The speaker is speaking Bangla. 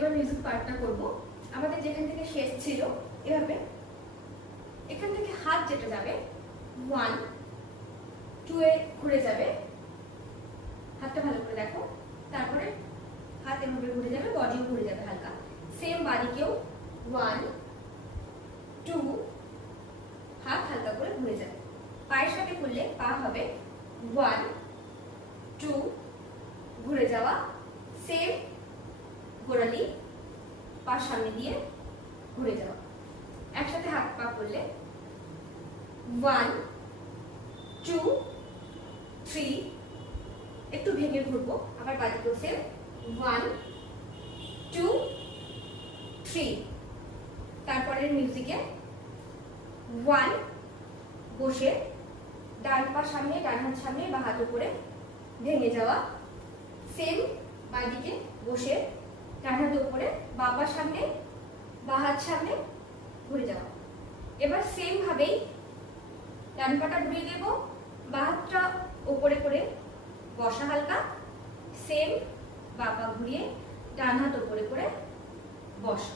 এবার মিউজিক পার্টটা করব। আমাদের যেখান থেকে শেষ ছিল এভাবে, এখান থেকে হাত যেটা যাবে 1 2 এ ঘুরে যাবে, হাতটা ভালো করে দেখো, তারপরে হাত এভাবে ঘুরে যাবে, বডিও ঘুরে যাবে হালকা, সেম বাদিকেও 1 2 হাত হালকা করে ঘুরে যাবে। পায়ের সাথে করলে পা হবে 1 2 ঘুরে যাওয়া, সেম গোড়ালি পা সামনে দিয়ে ঘুরে যাওয়া। একসাথে হাত পা করলে 1 2 3, একটু ভেঙে ঘুরবো, আবার বাদিকেও সেম 1 2 3। তারপরে মিউজিকে 1 বসে ডান পা সামনে, ডান হাত সামনে, বা হাত উপরে ভেঙে যাওয়া, সেম বাদিকে বসে ডান হাত উপরে, বা পা সামনে, বা হাত সামনে ঘুরে যাওয়া। এবার সেম ভাবেই ডান পাটা ঘুরিয়ে দেব, বা হাতটা উপরে করে বসা হালকা, সেম বা পা ঘুরিয়ে ডান হাত উপরে করে বসা।